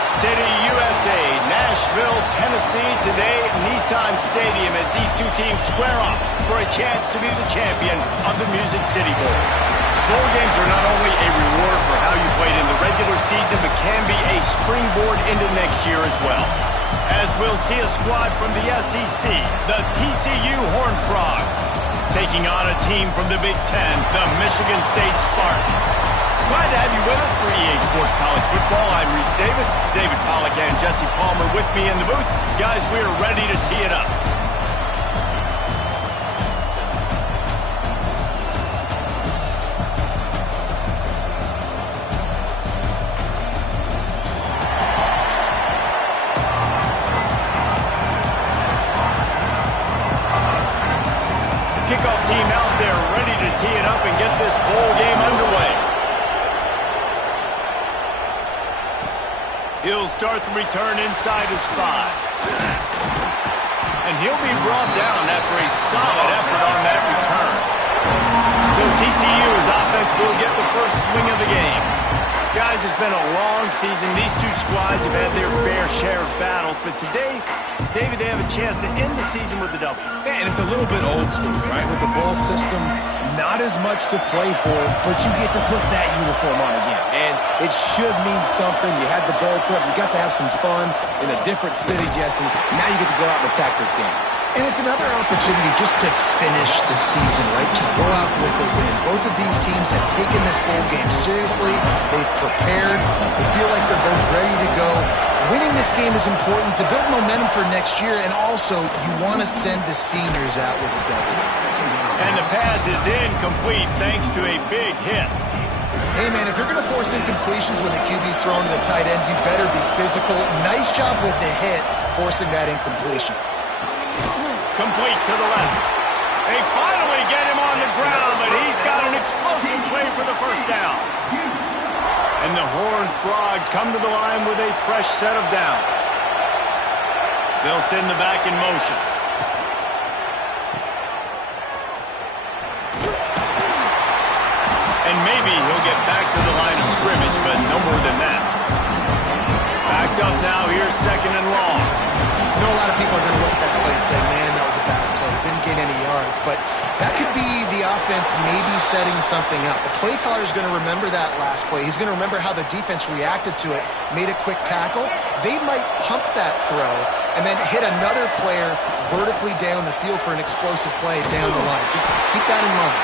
Music City, USA, Nashville, Tennessee. Today, Nissan Stadium as these two teams square off for a chance to be the champion of the Music City Bowl. Bowl games are not only a reward for how you played in the regular season, but can be a springboard into next year as well. As we'll see a squad from the SEC, the TCU Horned Frogs, taking on a team from the Big Ten, the Michigan State Spartans. Glad to have you with us for EA Sports College Football. I'm Reese Davis, David Pollack and Jesse Palmer with me in the booth. Guys, we are ready to tee it up. Kickoff team out there ready to tee it up and get this bowl game underway. He'll start the return inside his 5. And he'll be brought down after a solid effort on that return. So TCU's offense will get the first swing of the game. Guys, it's been a long season. These two squads have had their fair share of battles, but today, David, they have a chance to end the season with a W. Yeah, and it's a little bit old school, right? With the bowl system, not as much to play for, but you get to put that uniform on again. And it should mean something. You had the bowl prep. You got to have some fun in a different city, Jesse. Now you get to go out and attack this game. And it's another opportunity just to finish the season, right? To go out with a win. Both of these teams have taken this bowl game seriously. They've prepared. They feel like they're both ready to go. Winning this game is important to build momentum for next year, and also you want to send the seniors out with a W. And the pass is incomplete thanks to a big hit. Hey, man, if you're going to force incompletions when the QB's thrown to the tight end, you better be physical. Nice job with the hit, forcing that incompletion. Complete to the left. They finally get him on the ground, but he's got an explosive play for the first down. And the Horned Frogs come to the line with a fresh set of downs. They'll send the back in motion. And maybe he'll get back to the line of scrimmage, but no more than that. Backed up now, here's second and long. I know a lot of people are going to look at that play and say, man, that was a bad play. Didn't get any yards. But that could be the offense maybe setting something up. The play caller is going to remember that last play. He's going to remember how the defense reacted to it, made a quick tackle. They might pump that throw and then hit another player vertically down the field for an explosive play down the line. Just keep that in mind.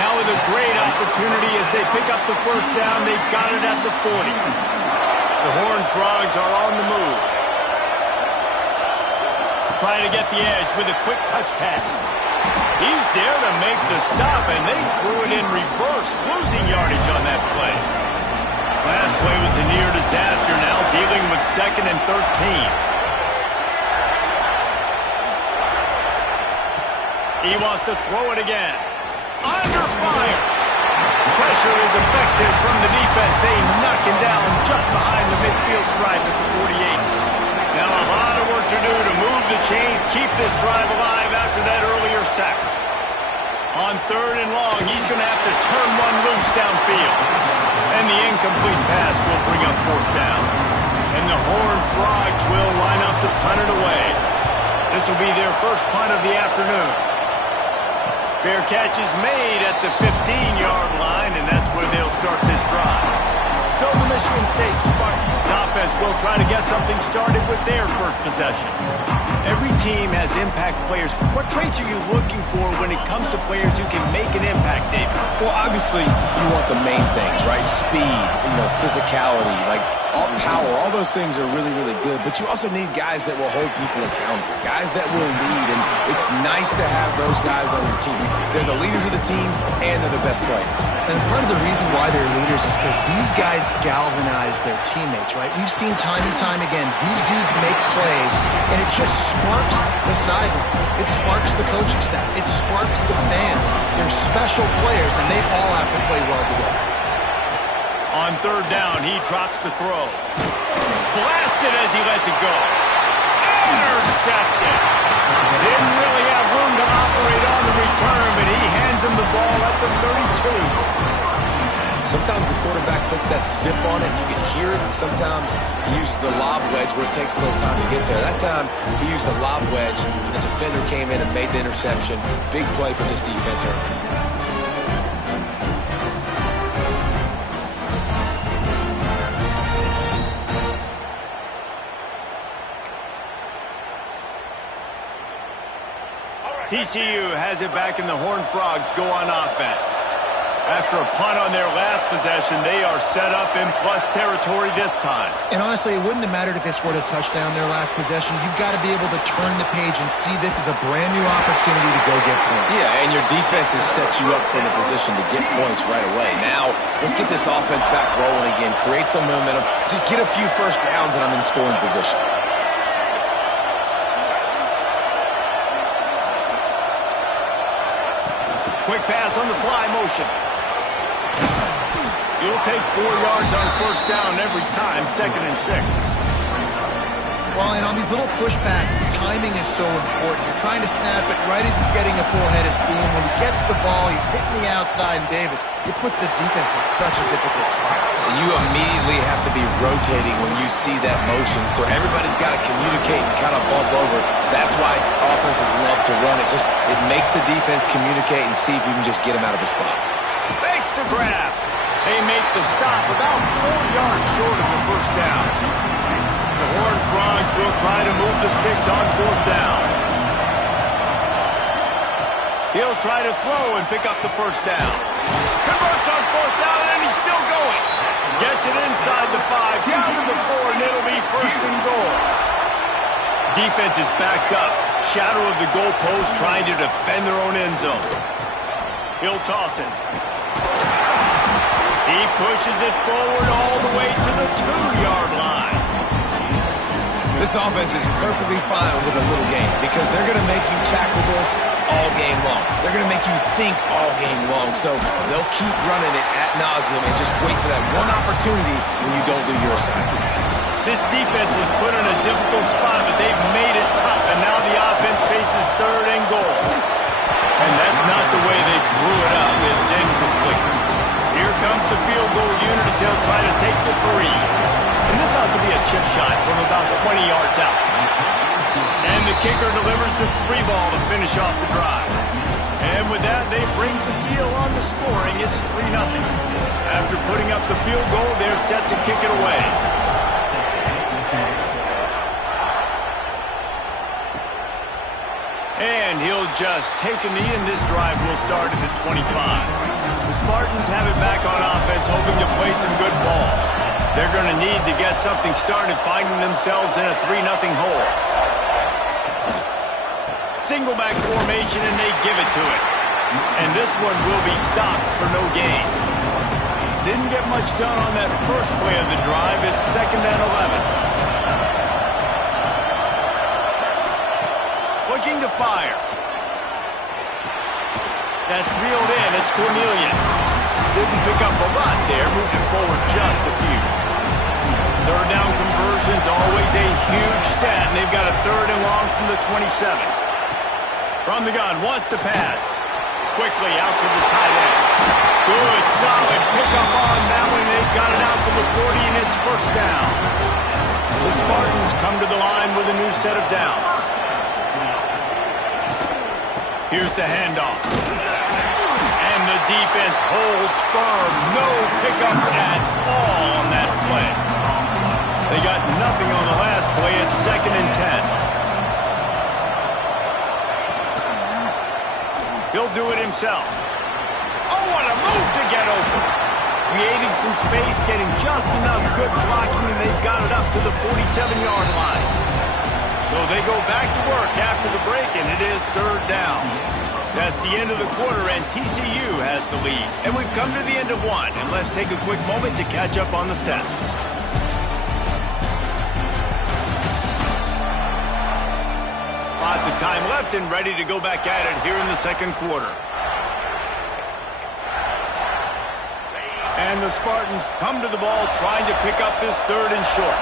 Now with a great opportunity as they pick up the first down, they've got it at the 40. The Horned Frogs are on the move. Trying to get the edge with a quick touch pass. He's there to make the stop, and they threw it in reverse, losing yardage on that play. Last play was a near disaster, now dealing with 2nd and 13. He wants to throw it again. Under fire. Pressure is effective from the defense. They knock him down just behind the midfield stripe at the 48. Now a lot of work to do to move the chains, keep this drive alive after that earlier sack. On 3rd and long, he's going to have to turn one loose downfield. And the incomplete pass will bring up 4th down. And the Horned Frogs will line up to punt it away. This will be their first punt of the afternoon. Fair catch is made at the 15-yard line, and that's where they'll start this drive. So the Michigan State Spartans offense will try to get something started with their first possession. Every team has impact players. What traits are you looking for when it comes to players who can make an impact, David? Well, obviously, you want the main things, right? Speed, physicality, like all power, all those things are really, really good. But you also need guys that will hold people accountable, guys that will lead. And it's nice to have those guys on your team. They're the leaders of the team, and they're the best players. And part of the reason why they're leaders is because these guys galvanize their teammates, right? We've seen time and time again, these dudes make plays, and it just sparks the sideline. It sparks the coaching staff. It sparks the fans. They're special players, and they all have to play well together. On 3rd down, he drops the throw. Blasted as he lets it go. Intercepted. Didn't really have room to operate on the return, but he hands him the ball at the 32. Sometimes the quarterback puts that zip on it. You can hear it. And sometimes he uses the lob wedge where it takes a little time to get there. That time, he used the lob wedge. The defender came in and made the interception. Big play for this defense early. TCU has it back, and the Horned Frogs go on offense. After a punt on their last possession, they are set up in plus territory this time. And honestly, it wouldn't have mattered if they scored a touchdown their last possession. You've got to be able to turn the page and see this as a brand new opportunity to go get points. Yeah, and your defense has set you up for the position to get points right away. Now, let's get this offense back rolling again, create some momentum, just get a few first downs, and I'm in scoring position. Quick pass on the fly motion. You'll take 4 yards on first down every time, 2nd and 6. Well, and on these little push passes, timing is so important. You're trying to snap it right as he's getting a full head of steam. When he gets the ball, he's hitting the outside, and David, it puts the defense in such a difficult spot. You immediately have to be rotating when you see that motion, so everybody's got to communicate and kind of bump over. That's why offenses love to run it. It makes the defense communicate and see if you can just get him out of a spot. Makes the grab. They make the stop about 4 yards short of the first down. The Horned Frogs will try to move the sticks on 4th down. He'll try to throw and pick up the first down. Converts on 4th down, and he's still going. Gets it inside the 5, down to the 4, and it'll be 1st and goal. Defense is backed up. Shadow of the goalpost trying to defend their own end zone. He'll toss it. He pushes it forward all the way to the 2-yard line. This offense is perfectly fine with a little game because they're going to make you tackle this all game long. They're going to make you think all game long. So they'll keep running it ad nauseum and just wait for that one opportunity when you don't do your assignment. This defense was put in a difficult spot, but they've made it tough, and now the offense faces 3rd and goal. And that's not the way they drew it up. It's incomplete. Here comes the field goal unit as they'll try to take the 3. And this ought to be a chip shot from about 20 yards out. And the kicker delivers the 3 ball to finish off the drive. And with that, they bring the seal on the scoring. It's 3-0. After putting up the field goal, they're set to kick it away. And he'll just take a knee, and this drive will start at the 25. The Spartans have it back on offense, hoping to play some good ball. They're going to need to get something started, finding themselves in a 3-0 hole. Single back formation, and they give it to it. And this one will be stopped for no gain. Didn't get much done on that first play of the drive. It's 2nd and 11. Looking to fire. That's reeled in. It's Cornelius. Didn't pick up a lot there. Moved it forward just a few. 3rd down conversion's always a huge stat, and they've got a 3rd and long from the 27. From the gun, wants to pass. Quickly out to the tight end. Good, solid pickup on that one. They've got it out to the 40, and it's 1st down. The Spartans come to the line with a new set of downs. Here's the handoff. And the defense holds firm. No pickup at all on that play. They got nothing on the last play. It's 2nd and 10. He'll do it himself. Oh, what a move to get open. Creating some space, getting just enough good blocking, and they've got it up to the 47-yard line. So they go back to work after the break, and it is 3rd down. That's the end of the quarter, and TCU has the lead. And we've come to the end of one, and let's take a quick moment to catch up on the stats. Lots of time left and ready to go back at it here in the 2nd quarter. And the Spartans come to the ball trying to pick up this 3rd and short.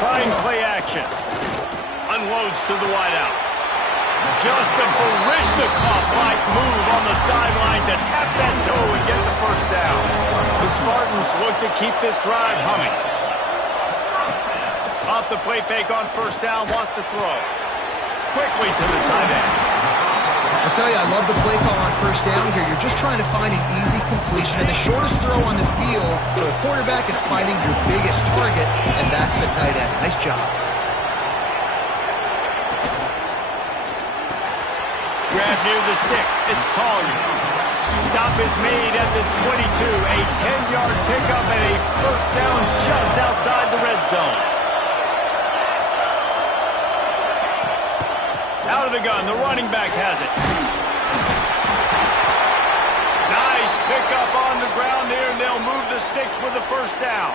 Trying play action. Unloads to the wideout. Just a Barishnikov-like move on the sideline to tap that toe and get the first down. The Spartans look to keep this drive humming. Off the play fake on first down, wants to throw. Quickly to the tight end. I tell you, I love the play call on first down here. You're just trying to find an easy completion, and the shortest throw on the field for the quarterback is finding your biggest target, and that's the tight end. Nice job. Grab near the sticks. It's Collier. Stop is made at the 22. A 10-yard pickup and a first down just outside the red zone. Out of the gun. The running back has it. Nice pickup on the ground there, and they'll move the sticks with the first down.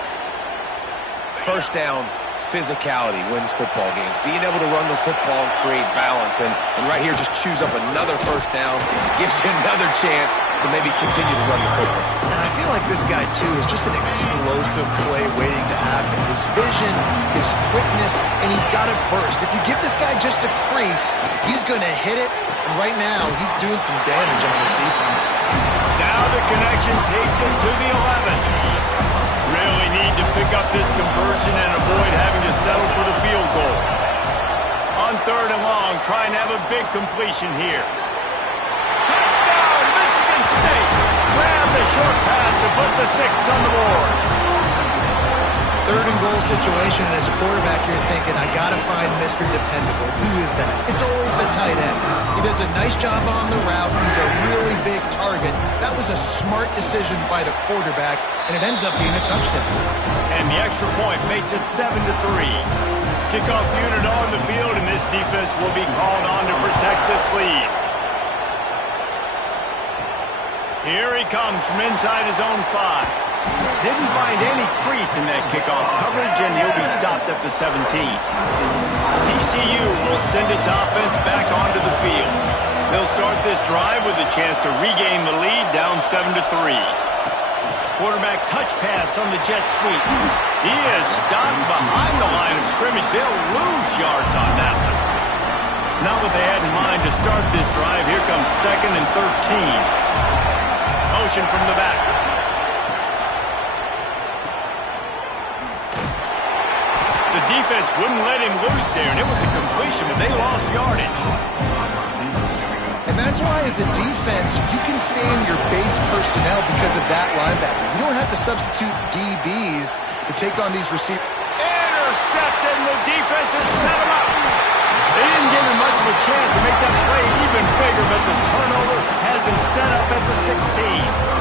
First down, physicality wins football games. Being able to run the football and create balance. And right here, just choose up another first down. Gives you another chance to maybe continue to run the football. And I feel like this guy, too, is just an explosive play waiting to happen. His vision, his quickness, and he's got it burst. If you give this guy just a crease, he's going to hit it. And right now, he's doing some damage on this defense. Now the connection takes him to the 11. Really need to pick up this conversion and avoid having to settle for the field goal. On third and long, trying to have a big completion here. Touchdown, Michigan State! Grab the short pass to put the 6 on the board. Third and goal situation, and as a quarterback, you're thinking, I got to find Mr. Dependable. Who is that? It's always the tight end. He does a nice job on the route. He's a really big target. That was a smart decision by the quarterback, and it ends up being a touchdown. And the extra point makes it 7-3. Kickoff unit on the field, and this defense will be called on to protect this lead. Here he comes from inside his own 5. Didn't find any crease in that kickoff coverage, and he'll be stopped at the 17. TCU will send its offense back onto the field. They'll start this drive with a chance to regain the lead, down 7-3. Quarterback touch pass on the jet sweep. He is stopped behind the line of scrimmage. They'll lose yards on that one. Not what they had in mind to start this drive. Here comes 2nd and 13. Motion from the back. The defense wouldn't let him loose there, and it was a completion, but they lost yardage. And that's why, as a defense, you can stay in your base personnel because of that linebacker. You don't have to substitute DBs to take on these receivers. Intercepted, and the defense has set him up. They didn't give him much of a chance to make that play even bigger, but the turnover has him set up at the 16.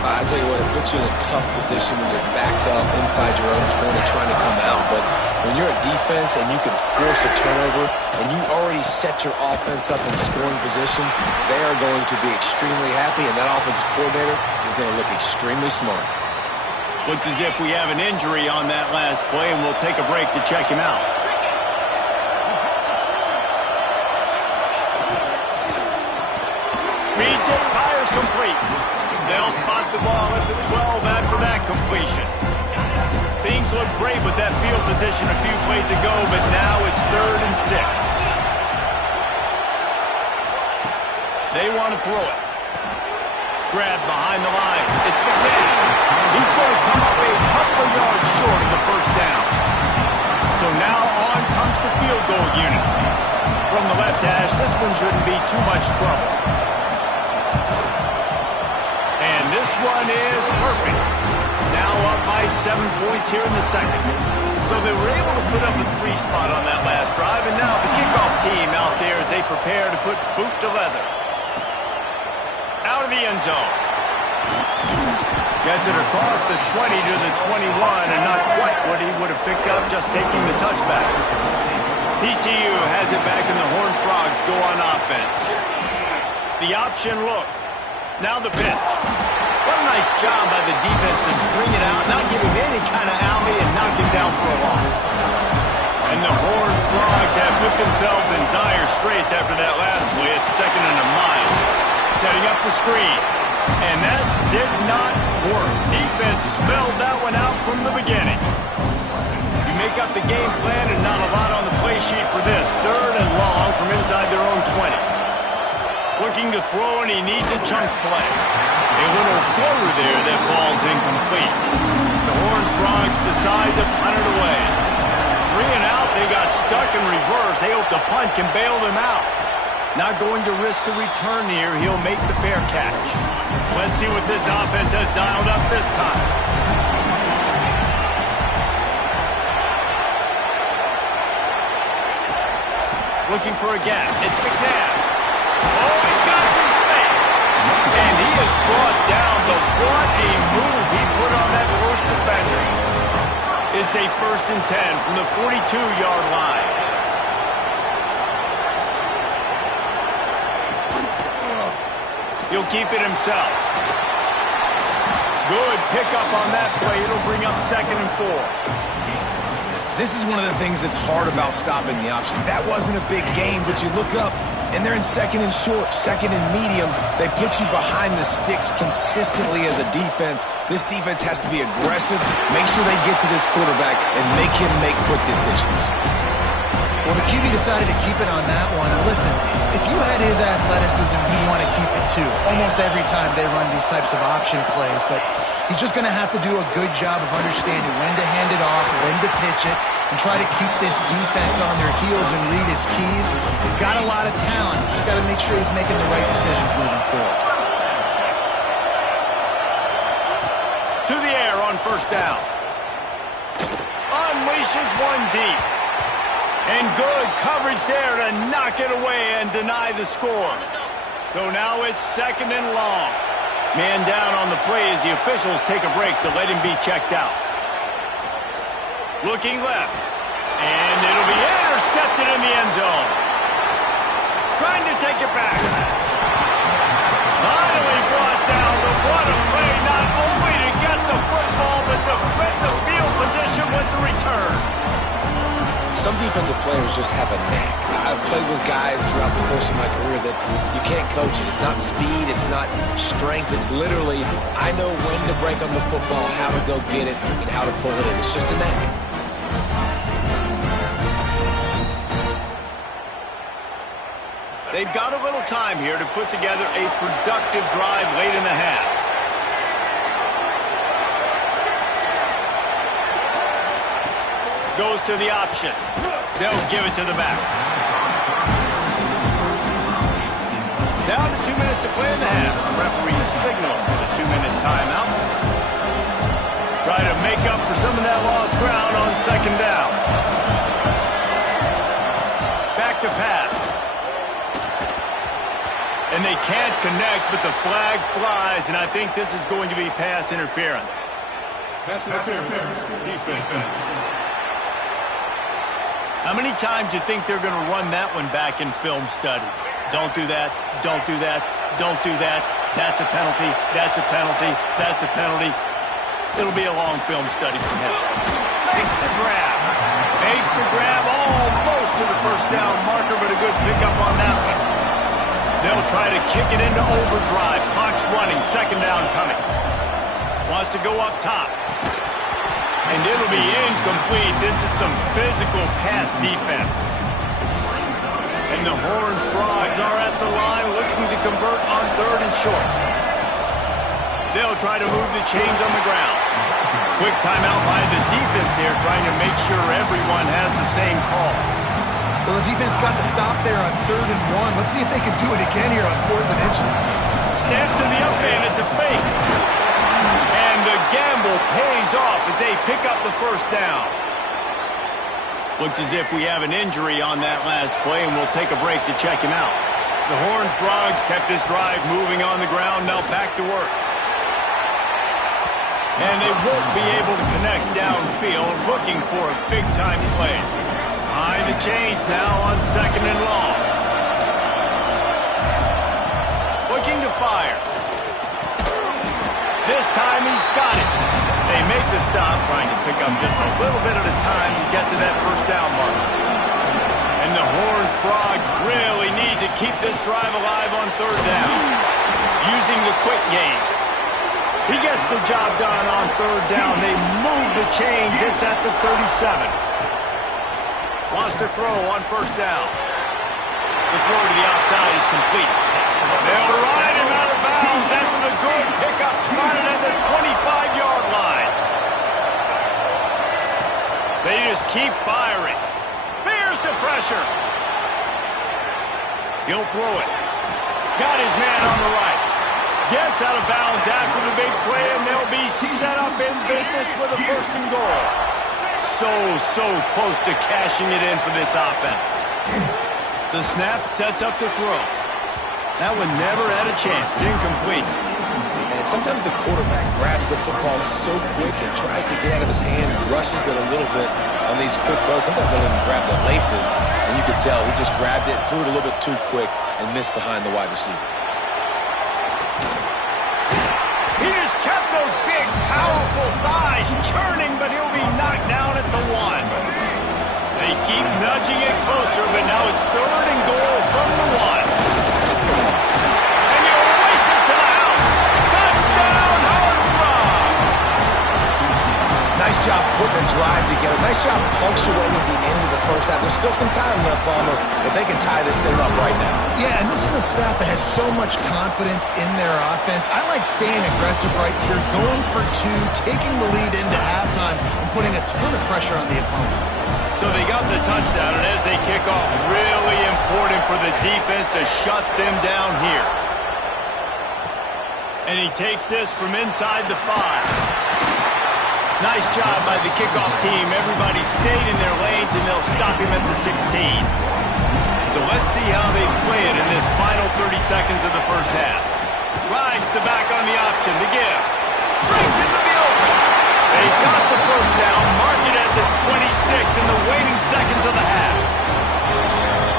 I tell you what, it puts you in a tough position when you're backed up inside your own 20 trying to come out. But when you're a defense and you can force a turnover and you already set your offense up in scoring position, they are going to be extremely happy, and that offensive coordinator is going to look extremely smart. Looks as if we have an injury on that last play, and we'll take a break to check him out. Reads it, fires complete. They'll spot the ball at the 12 after that completion. Things look great with that field position a few plays ago, but now it's 3rd and 6. They want to throw it. Grab behind the line. It's McNabb. He's going to come up a couple of yards short of the first down. So now on comes the field goal unit. From the left hash, this one shouldn't be too much trouble. This one is perfect. Now up by 7 points here in the second. So they were able to put up a 3 spot on that last drive, and now the kickoff team out there as they prepare to put boot to leather. Out of the end zone. Gets it across the 20 to the 21, and not quite what he would have picked up just taking the touchback. TCU has it back, and the Horned Frogs go on offense. The option look. Now the pitch. What a nice job by the defense to string it out, not give him any kind of alley, and knock him down for a loss. And the Horned Frogs have put themselves in dire straits after that last play. It's 2nd and a mile. Setting up the screen. And that did not work. Defense spelled that one out from the beginning. You make up the game plan and not a lot on the play sheet for this. 3rd and long from inside their own 20. Looking to throw, and he needs a chunk play. A little floater there that falls incomplete. The Horned Frogs decide to punt it away. 3 and out, they got stuck in reverse. They hope the punt can bail them out. Not going to risk a return here. He'll make the fair catch. Let's see what this offense has dialed up this time. Looking for a gap. It's McNabb. Oh, he's got some space. And he is brought down, but what a move he put on that first defender. It's a 1st and 10 from the 42-yard line. He'll keep it himself. Good pickup on that play. It'll bring up 2nd and 4. This is one of the things that's hard about stopping the option. That wasn't a big gain, but you look up, and they're in 2nd and short, 2nd and medium. They put you behind the sticks consistently as a defense. This defense has to be aggressive, make sure they get to this quarterback, and make him make quick decisions. Well, the QB decided to keep it on that one. Listen, if you had his athleticism, you want to keep it too. Almost every time they run these types of option plays, but he's just going to have to do a good job of understanding when to hand it off, when to pitch it, and try to keep this defense on their heels and read his keys. He's got a lot of talent. He's got to make sure he's making the right decisions moving forward. To the air on 1st down. Unleashes one deep. And good coverage there to knock it away and deny the score. So now it's 2nd and long. Man down on the play as the officials take a break to let him be checked out. Looking left. And it'll be intercepted in the end zone. Trying to take it back. Finally brought down, but what a play, not only to get the football, but to fit the field position with the return. Some defensive players just have a knack. I've played with guys throughout the course of my career that you can't coach it. It's not speed, it's not strength. It's literally, I know when to break on the football, how to go get it, and how to pull it in. It's just a knack. They've got a little time here to put together a productive drive late in the half. Goes to the option. They'll give it to the back. Down to 2 minutes to play in the half. The referee signal for the 2-minute timeout. Try to make up for some of that lost ground on 2nd down. Back to pass. And they can't connect, but the flag flies, and I think this is going to be pass interference. Pass interference. Defense. How many times do you think they're going to run that one back in film study? Don't do that. Don't do that. Don't do that. That's a penalty. That's a penalty. That's a penalty. It'll be a long film study from him. Makes the grab. Makes the grab almost to the 1st down marker, but a good pickup on that one. They'll try to kick it into overdrive. Clock's running. 2nd down coming. Wants to go up top. And it'll be incomplete. This is some physical pass defense. And the Horned Frogs are at the line looking to convert on 3rd and short. They'll try to move the chains on the ground. Quick timeout by the defense here, trying to make sure everyone has the same call. Well, the defense got the stop there on 3rd and 1. Let's see if they can do it again here on 4th and inches. Snap to the uphand. It's a fake. And the gamble pays off as they pick up the 1st down. Looks as if we have an injury on that last play, and we'll take a break to check him out. The Horned Frogs kept this drive moving on the ground, now back to work. And they won't be able to connect downfield, looking for a big-time play. Behind the chains now on 2nd and long. Looking to fire. This time he's got it. They make the stop, trying to pick up just a little bit at a time to get to that 1st down mark. And the Horned Frogs really need to keep this drive alive on 3rd down. Using the quick game. He gets the job done on 3rd down. They move the chains. It's at the 37. Wants to throw on first down. The throw to the outside is complete. They'll ride him out of bounds after the good pickup spotted at the 25-yard line. They just keep firing. There's the pressure. He'll throw it. Got his man on the right. Gets out of bounds after the big play, and they'll be set up in business with a first and goal. So close to cashing it in for this offense. The snap sets up the throw. That one never had a chance. Incomplete. And sometimes the quarterback grabs the football so quick and tries to get out of his hand, rushes it a little bit on these quick throws. Sometimes they don't even grab the laces, and you can tell he just grabbed it, threw it a little bit too quick, and missed behind the wide receiver. He just kept those big, powerful thighs churning, but he'll be knocked down at the 1. They keep nudging it closer, but now it's 3rd and goal from the 1. And he'll race it to the house. Touchdown, Hard Frog! Nice job putting a drive together. Nice job punctuating the end of the first half. There's still some time left, Palmer, but they can tie this thing up right now. Yeah, and this is a staff that has so much confidence in their offense. I like staying aggressive right here, going for 2, taking the lead into halftime, and putting a ton of pressure on the opponent. So they got the touchdown, and as they kick off, really important for the defense to shut them down here. And he takes this from inside the 5. Nice job by the kickoff team. Everybody stayed in their lanes, and they'll stop him at the 16. So let's see how they play it in this final 30 seconds of the first half. Rides the back on the option to give. Brings it to the open. They got the first down, mark it at the 26 in the waning seconds of the half.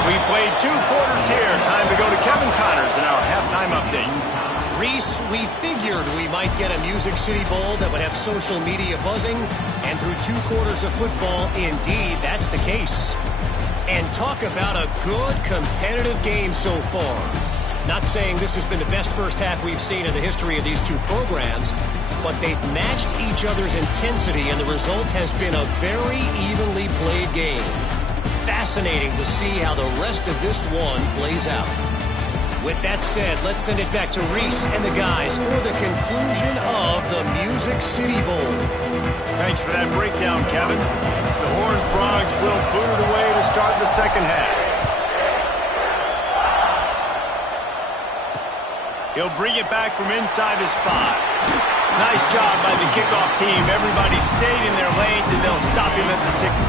We played 2 quarters here. Time to go to Kevin Connors in our halftime update. Reese, we figured we might get a Music City Bowl that would have social media buzzing, and through 2 quarters of football, indeed, that's the case. And talk about a good competitive game so far. Not saying this has been the best first half we've seen in the history of these 2 programs, but they've matched each other's intensity, and the result has been a very evenly played game. Fascinating to see how the rest of this one plays out. With that said, let's send it back to Reese and the guys for the conclusion of the Music City Bowl. Thanks for that breakdown, Kevin. The Horned Frogs will boot it away to start the second half. He'll bring it back from inside his 5. Nice job by the kickoff team. Everybody stayed in their lanes, and they'll stop him at the 16.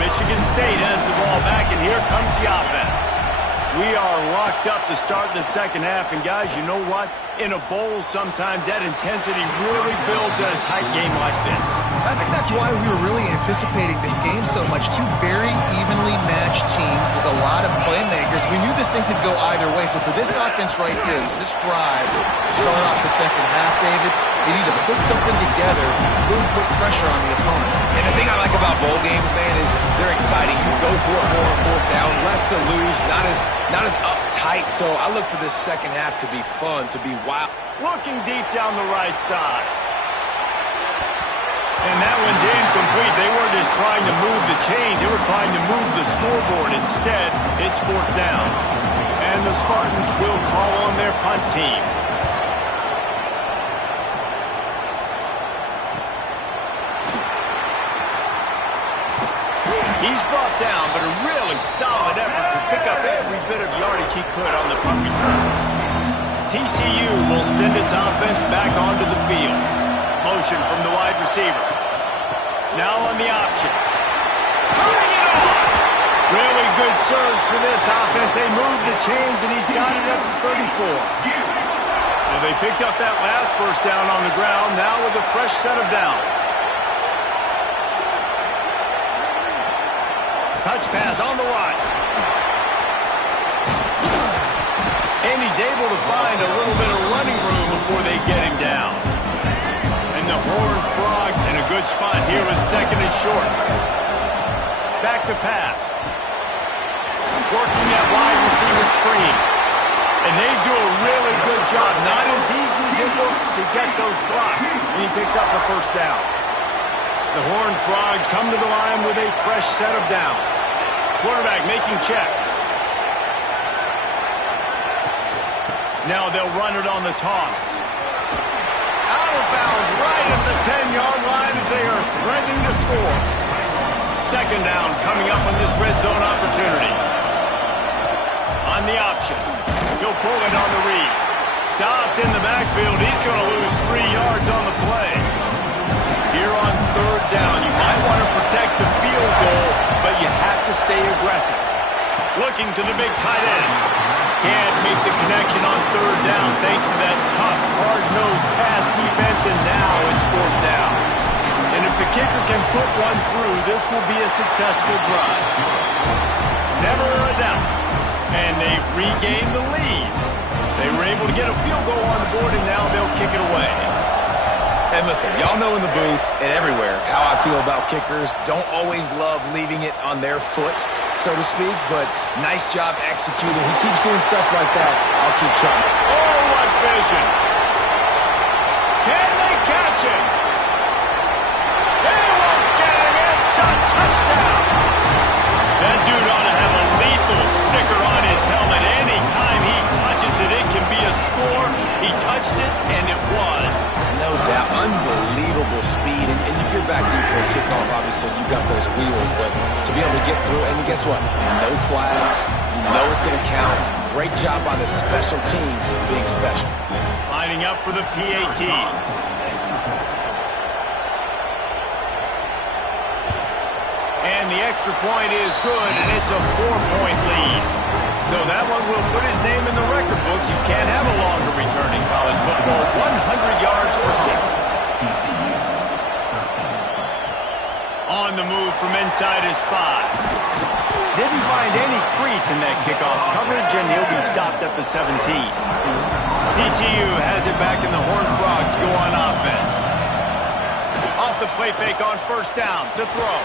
Michigan State has the ball back, and here comes the offense. We are locked up to start the second half, and guys, you know what? In a bowl, sometimes that intensity really builds in a tight game like this. I think that's why we were really anticipating this game so much. 2 very evenly matched teams with a lot of playmakers. We knew this thing could go either way. So for this offense right here, this drive, to start off the second half, David, they need to put something together, really put pressure on the opponent. And the thing I like about bowl games, man, is they're exciting. You go for it more on 4th down, less to lose, not as uptight. So I look for this second half to be fun, to be wild. Looking deep down the right side. And that one's incomplete. They weren't just trying to move the chains. They were trying to move the scoreboard. Instead, it's 4th down. And the Spartans will call on their punt team. He's brought down, but a really solid effort to pick up every bit of yardage he could on the punt return. TCU will send its offense back onto the field. Motion from the wide receiver. Now on the option. Turning it on! Really good surge for this offense. They move the chains, and he's got it up to 34. Well, they picked up that last first down on the ground, now with a fresh set of downs. Touch pass on the right. And he's able to find a little bit of running room before they get him down. And the Horned Frogs in a good spot here with 2nd and short. Back to pass. Working that wide receiver screen. And they do a really good job. Not as easy as it looks to get those blocks. And he picks up the first down. The Horned Frogs come to the line with a fresh set of downs. Quarterback making checks. Now they'll run it on the toss. Out of bounds right at the 10-yard line as they are threatening to score. Second down coming up on this red zone opportunity. On the option. He'll pull it on the read. Stopped in the backfield. He's going to lose 3 yards on the play. Here on third down, you might want to protect the field goal, but you have to stay aggressive. Looking to the big tight end. Can't make the connection on third down thanks to that tough, hard-nosed pass defense, and now it's fourth down. And if the kicker can put one through, this will be a successful drive. Never a doubt. And they've regained the lead. They were able to get a field goal on the board, and now they'll kick it away. And listen, y'all know in the booth and everywhere how I feel about kickers. Don't always love leaving it on their foot, so to speak, but nice job executing. He keeps doing stuff like that. I'll keep trying. Oh, what vision. Can they catch him? They won't get him. It's a touchdown. That dude ought to have a lethal sticker on his helmet. Anytime he touches it, it can be a score. He touched it, and it was. No doubt. Unbelievable speed. And if you're back deep for a kickoff, obviously you've got those wheels. But to be able to get through, and guess what? No flags. You know it's going to count. Great job on the special teams being special. Lining up for the PAT. And the extra point is good, and it's a 4-point lead. So that one will put his name in the record books. You can't have a longer return in college football. 100 yards for 6. On the move from inside his 5. Didn't find any crease in that kickoff coverage, and he'll be stopped at the 17. TCU has it back, in the Horned Frogs go on offense. Off the play fake on first down to throw.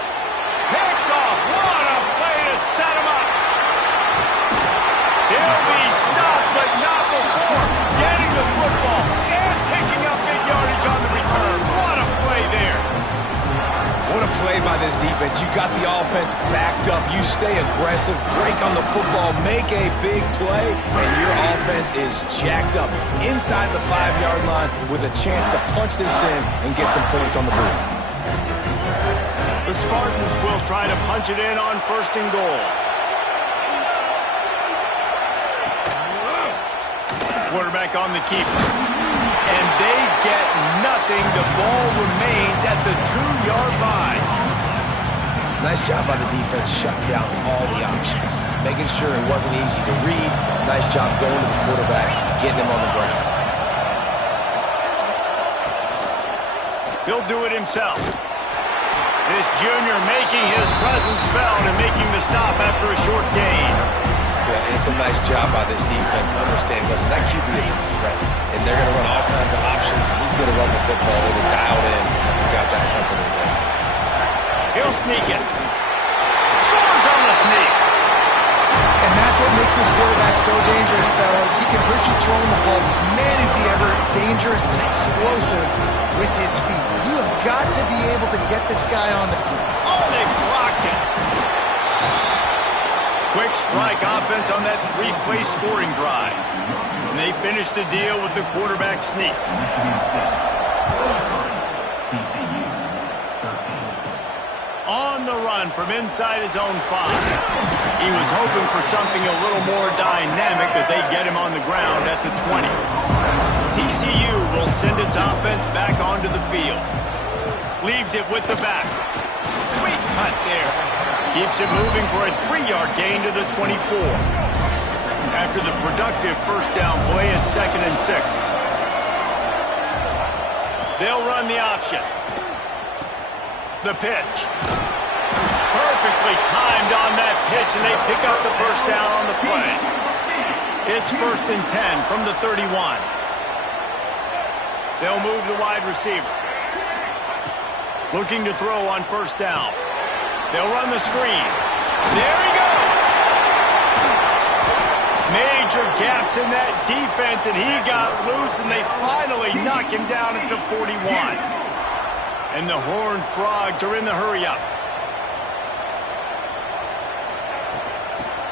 Picked off. What a play to set him up. He'll be stopped, but not before getting the football and picking up big yardage on the return. What a play there. What a play by this defense. You got the offense backed up. You stay aggressive, break on the football, make a big play, and your offense is jacked up inside the 5-yard line with a chance to punch this in and get some points on the board. The Spartans will try to punch it in on first and goal. Quarterback on the keeper. And they get nothing. The ball remains at the 2-yard line. Nice job by the defense shutting down all the options, making sure it wasn't easy to read. Nice job going to the quarterback, getting him on the ground. He'll do it himself. This junior making his presence felt and making the stop after a short gain. Yeah, it's a nice job by this defense. Understand, listen, that QB is a threat, and they're going to run all kinds of options, and he's going to run the football. They were dialed in. We got that simple in there. He'll sneak it. Scores on the sneak. And that's what makes this quarterback so dangerous, fellas. He can hurt you throwing the ball. Man, is he ever dangerous and explosive with his feet. You have got to be able to get this guy on the field. Oh, they blocked it. Quick strike offense on that 3-play scoring drive. And they finished the deal with the quarterback sneak. On the run from inside his own 5. He was hoping for something a little more dynamic, but they get him on the ground at the 20. TCU will send its offense back onto the field. Leaves it with the back. Sweet cut there. Keeps it moving for a 3-yard gain to the 24. After the productive first down play at 2nd and 6. They'll run the option. The pitch. Perfectly timed on that pitch, and they pick up the first down on the play. It's 1st and 10 from the 31. They'll move the wide receiver. Looking to throw on first down. They'll run the screen. There he goes. Major gaps in that defense, and he got loose, and they finally knock him down at the 41. And the Horned Frogs are in the hurry-up.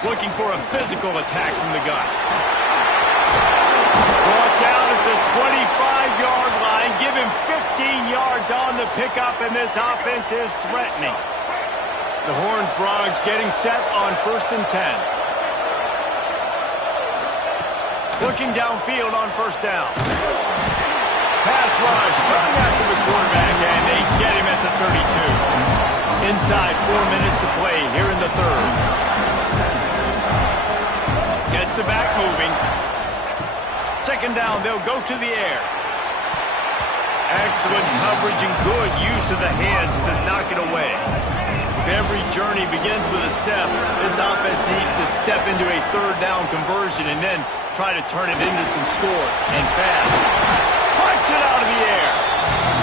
Looking for a physical attack from the gun. Brought down at the 25-yard line. Give him 15 yards on the pickup, and this offense is threatening. The Horned Frogs getting set on 1st and 10. Looking downfield on 1st down. Pass rush, coming after the quarterback, and they get him at the 32. Inside 4 minutes to play here in the 3rd. Gets the back moving. 2nd down, they'll go to the air. Excellent coverage and good use of the hands to knock it away. If every journey begins with a step, this offense needs to step into a 3rd down conversion and then try to turn it into some scores, and fast. Punch it out of the air.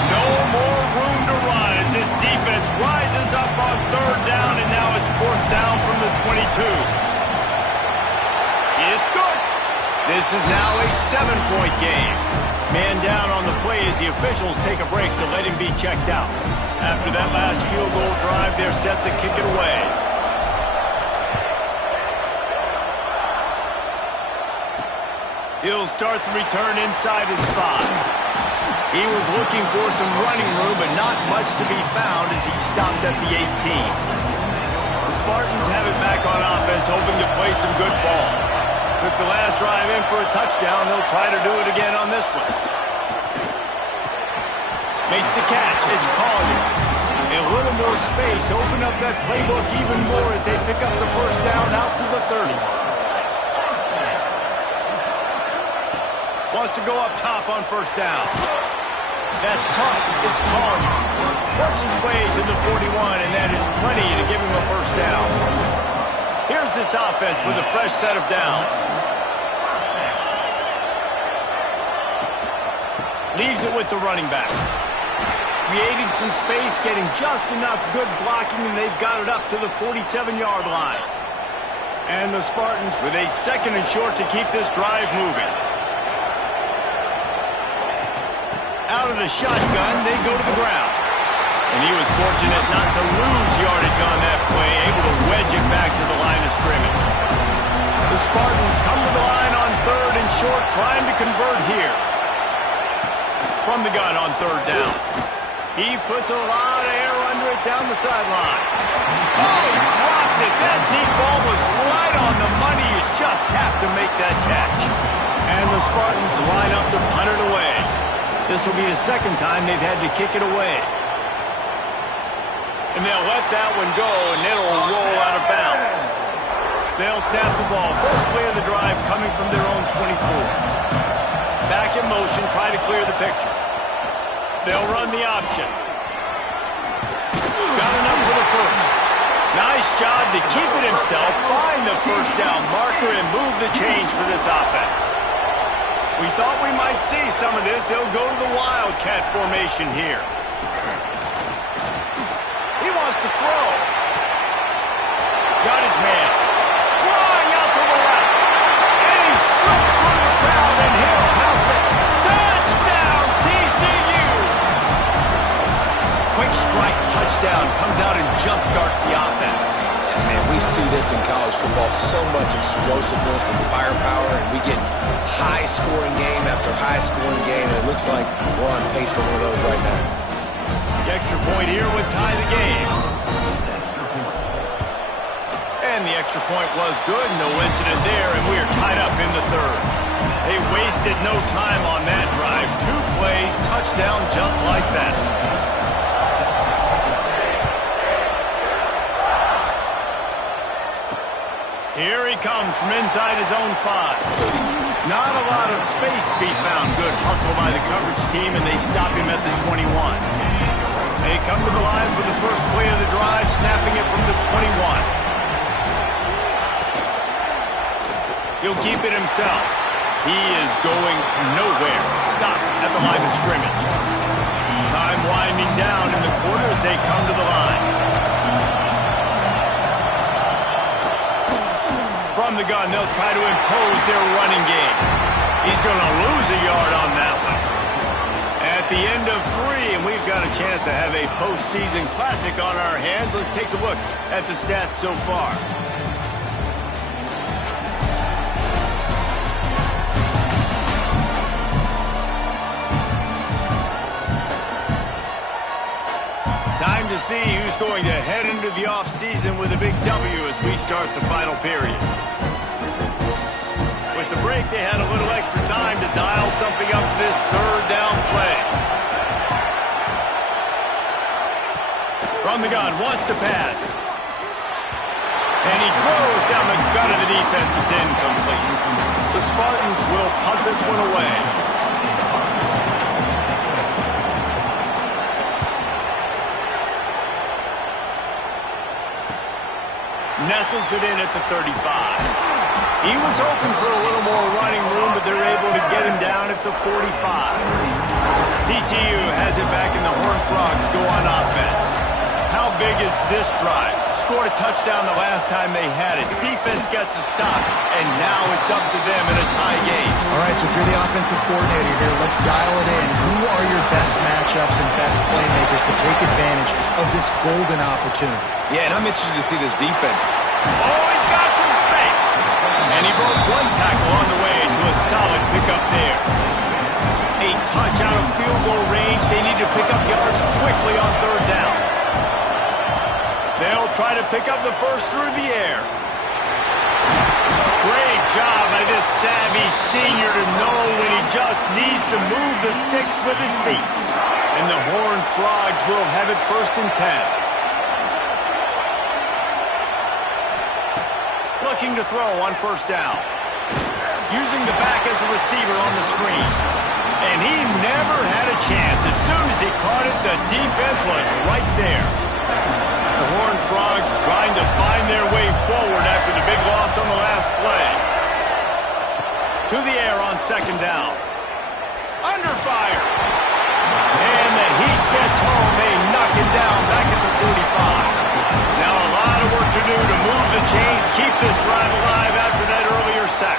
No more room to run as this defense rises up on 3rd down, and now it's 4th down from the 22. It's good. This is now a 7-point game. Man down on the play as the officials take a break to let him be checked out. After that last field goal drive, they're set to kick it away. He'll start the return inside his 5. He was looking for some running room, but not much to be found as he stopped at the 18. The Spartans have it back on offense, hoping to play some good ball. Took the last drive in for a touchdown. They'll try to do it again on this one. Makes the catch. It's Collier. A little more space. Open up that playbook even more as they pick up the 1st down out to the 30. Wants to go up top on 1st down. That's caught. It's Collier. Works his way to the 41, and that is plenty to give him a 1st down. Here's this offense with a fresh set of downs. Leaves it with the running back. Creating some space, getting just enough good blocking, and they've got it up to the 47-yard line. And the Spartans with a 2nd and short to keep this drive moving. Out of the shotgun, they go to the ground. And he was fortunate not to lose yardage on that play, able to wedge it back to the line of scrimmage. The Spartans come to the line on 3rd and short, trying to convert here. From the gun on 3rd down. He puts a lot of air under it down the sideline. Oh, he dropped it. That deep ball was right on the money. You just have to make that catch. And the Spartans line up to punt it away. This will be the 2nd time they've had to kick it away. And they'll let that one go, and it'll roll out of bounds. They'll snap the ball. First play of the drive coming from their own 24. Back in motion, try to clear the picture. They'll run the option. Got enough for the 1st. Nice job to keep it himself, find the 1st down marker, and move the change for this offense. We thought we might see some of this. They'll go to the Wildcat formation here. He wants to throw. Got his man. Flying out to the left. And he slipped through the crowd, and he'll house it. Touchdown, TCU! Quick strike touchdown comes out and jumpstarts the offense. And man, we see this in college football, so much explosiveness and firepower, and we get high-scoring game after high-scoring game, and it looks like we're on pace for one of those right now. The extra point here would tie the game. And the extra point was good, no incident there, and we are tied up in the 3rd. They wasted no time on that drive. 2 plays, touchdown just like that. Here he comes from inside his own 5. Not a lot of space to be found. Good hustle by the coverage team, and they stop him at the 21. They come to the line for the first play of the drive, snapping it from the 21. He'll keep it himself. He is going nowhere. Stop at the line of scrimmage. Time winding down in the quarter as they come to the line. From the gun, they'll try to impose their running game. He's going to lose a yard on that one. At At the end of 3, and we've got a chance to have a postseason classic on our hands. Let's take a look at the stats so far. Time to see who's going to head into the offseason with a big W as we start the final period. With the break, they had a little extra time to dial something up for this third down play. From the gun, wants to pass. And he throws down the gut of the defense. It's incomplete. The Spartans will punt this one away. Nestles it in at the 35. He was hoping for a little more running room, but they're able to get him down at the 45. TCU has it back, and the Horned Frogs go on offense. How big is this drive? Scored a touchdown the last time they had it. Defense gets a stop, and now it's up to them in a tie game. All right, so if you're the offensive coordinator here, let's dial it in. Who are your best matchups and best playmakers to take advantage of this golden opportunity? Yeah, and I'm interested to see this defense. Oh, he's got some space. And he broke one tackle on the way to a solid pickup there. A touch out of field goal range. They need to pick up yards quickly on third down. They'll try to pick up the first through the air. Great job by this savvy senior to know when he just needs to move the sticks with his feet. And the Horned Frogs will have it 1st and 10. Looking to throw on 1st down. Using the back as a receiver on the screen. And he never had a chance. As soon as he caught it, the defense was right there. The Horned Frogs trying to find their way forward after the big loss on the last play. To the air on 2nd down. Under fire. And the Heat gets home. They knock him down back at the 45. Now a lot of work to do to move the chains, keep this drive alive after that earlier sack.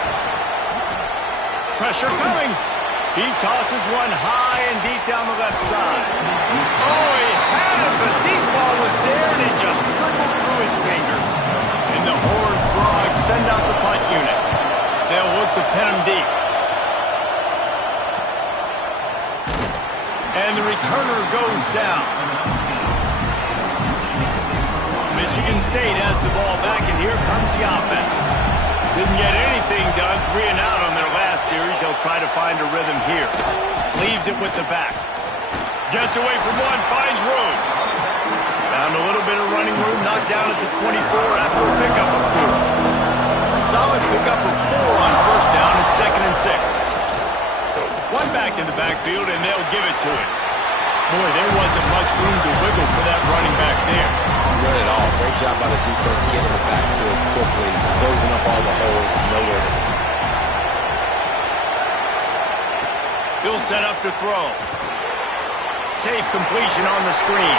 Pressure coming. He tosses one high and deep down the left side. Oh, he had it. The deep ball was there, and it just trickled through his fingers. And the Horned Frogs send out the punt unit. They'll look to pin him deep. And the returner goes down. Michigan State has the ball back, and here comes the offense. Didn't get anything done, 3 and out on their last series. They'll try to find a rhythm here. Leaves it with the back. Gets away from one, finds room. Found a little bit of running room, knocked down at the 24 after a pickup of 4. Solid pickup of 4 on 1st down at 2nd and 6. One back in the backfield, and they'll give it to him. Boy, there wasn't much room to wiggle for that running back there. Not at all. Great job by the defense getting in the backfield quickly, closing up all the holes, nowhere to go. He'll set up to throw. Safe completion on the screen.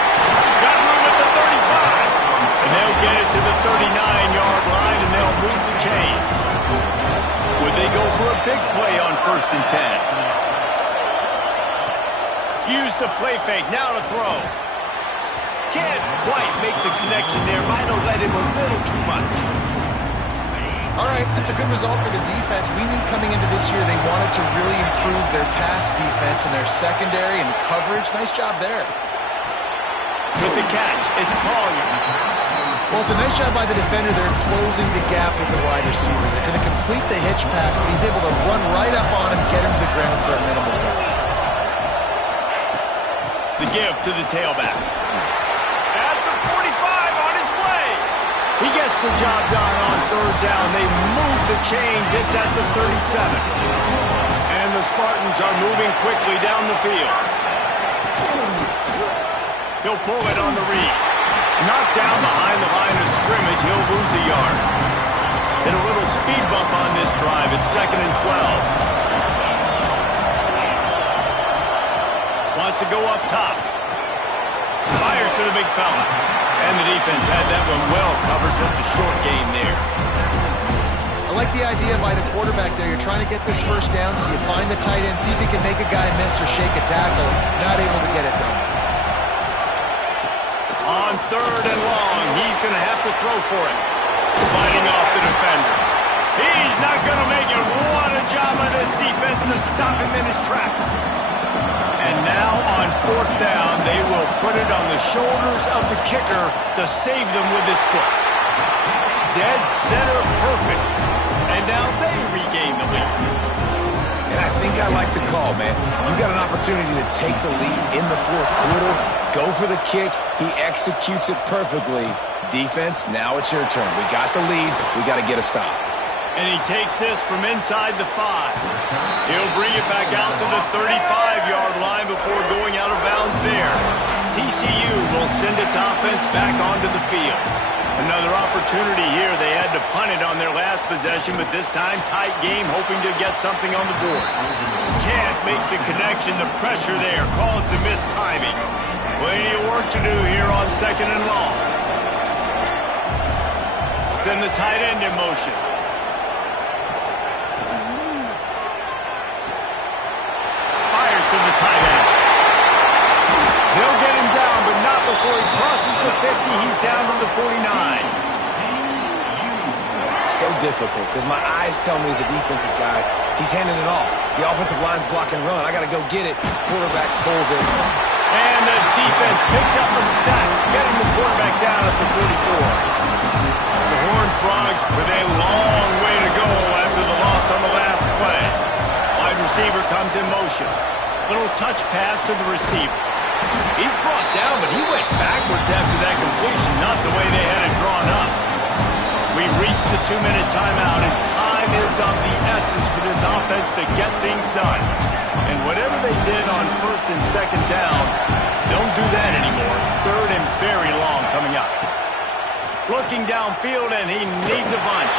Got room at the 35. And they'll get it to the 39-yard line, and they'll move the chains. Would they go for a big play on 1st and 10? Use the play fake, now to throw. Can't quite make the connection there. Might have let him a little too much. All right, that's a good result for the defense. We knew coming into this year they wanted to really improve their pass defense and their secondary and coverage. Nice job there. With the catch, it's Collier. Well, it's a nice job by the defender. They're closing the gap with the wide receiver. They're going to complete the hitch pass, but he's able to run right up on him, get him to the ground for a minimal gain. The give to the tailback. At the 45 on his way. He gets the job done on 3rd down. They move the chains. It's at the 37. And the Spartans are moving quickly down the field. He'll pull it on the read. Knocked down behind the line of scrimmage. He'll lose a yard. Hit a little speed bump on this drive. It's 2nd and 12. Wants to go up top. Fires to the big fella. And the defense had that one well covered. Just a short game there. I like the idea by the quarterback there. You're trying to get this first down, so you find the tight end, see if he can make a guy miss or shake a tackle. Not able to get it done. On 3rd and long, he's going to have to throw for it. Fighting off the defender. He's not going to make it. What a job by this defense to stop him in his tracks. And now on 4th down, they will put it on the shoulders of the kicker to save them with his foot. Dead center perfect. And now they regain the lead. And I think I like the call, man. You got an opportunity to take the lead in the 4th quarter. Go for the kick. He executes it perfectly. Defense, now it's your turn. We got the lead. We got to get a stop. And he takes this from inside the 5. He'll bring it back out to the 35-yard line before going out of bounds there. TCU will send its offense back onto the field. Another opportunity here. They had to punt it on their last possession, but this time tight game, hoping to get something on the board. Can't make the connection. The pressure there caused the missed timing. Plenty of work to do here on 2nd and long. Send the tight end in motion. Fires to the tight end. They'll get him down, but not before he crosses the 50. He's down to the 49. So difficult because my eyes tell me as a defensive guy, he's handing it off. The offensive line's block and run. I got to go get it. Quarterback pulls it. And the defense picks up a sack, getting the quarterback down at the 44. The Horned Frogs with a long way to go after the loss on the last play. Wide receiver comes in motion. Little touch pass to the receiver. He's brought down, but he went backwards after that completion, not the way they had it drawn up. We've reached the 2-minute timeout, and time is of the essence for this offense to get things done. And whatever they did on 1st and 2nd down, don't do that anymore. 3rd and very long coming up. Looking downfield, and he needs a bunch.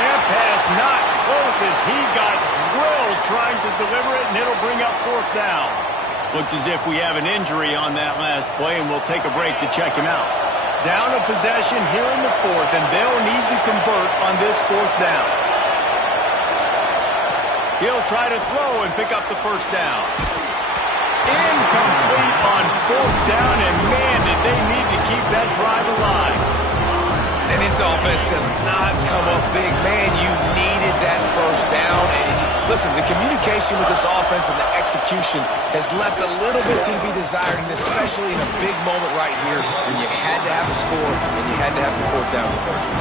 That pass not close as he got drilled trying to deliver it, and it'll bring up 4th down. Looks as if we have an injury on that last play, and we'll take a break to check him out. Down a possession here in the 4th, and they'll need to convert on this 4th down. He'll try to throw and pick up the 1st down. Incomplete on 4th down, and man, did they need to keep that drive alive. And this offense does not come up big. Man, you needed that 1st down. And listen, the communication with this offense and the execution has left a little bit to be desired, and especially in a big moment right here when you had to have a score and you had to have the 4th down conversion.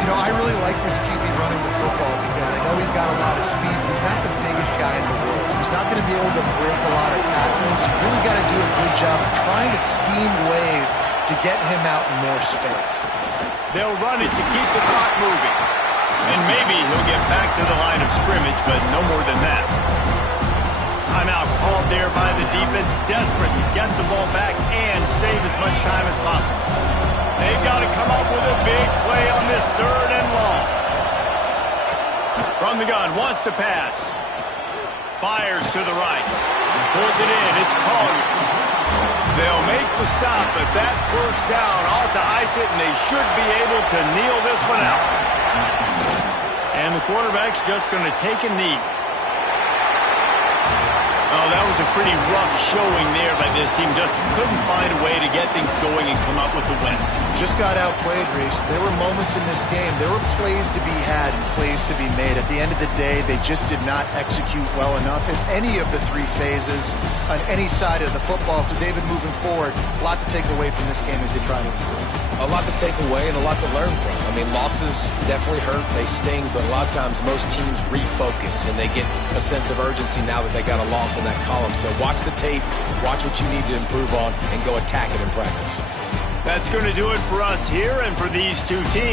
You know, I really like this QB running the football because I know he's got a lot of speed, but he's not the biggest guy in the world, so he's not going to be able to break a lot of tackles. You really got to do a good job of trying to scheme ways to get him out in more space. They'll run it to keep the clock moving. And maybe he'll get back to the line of scrimmage, but no more than that. Timeout called there by the defense, desperate to get the ball back and save as much time as possible. They've got to come up with a big play on this 3rd and long. From the gun, wants to pass. Fires to the right. Pulls it in, it's Collier. They'll make the stop, but that 1st down ought to ice it, and they should be able to kneel this one out. And the quarterback's just going to take a knee. Oh, that was a pretty rough showing there by this team. Just couldn't find a way to get things going and come up with the win. Just got outplayed, Reese. There were moments in this game. There were plays to be had and plays to be made. At the end of the day, they just did not execute well enough in any of the 3 phases on any side of the football. So, David, moving forward, a lot to take away from this game as they try to improve. A lot to take away and a lot to learn from. I mean, losses definitely hurt. They sting, but a lot of times most teams refocus and they get a sense of urgency now that they got a loss in that column. So watch the tape, watch what you need to improve on, and go attack it in practice. That's going to do it for us here and for these two teams.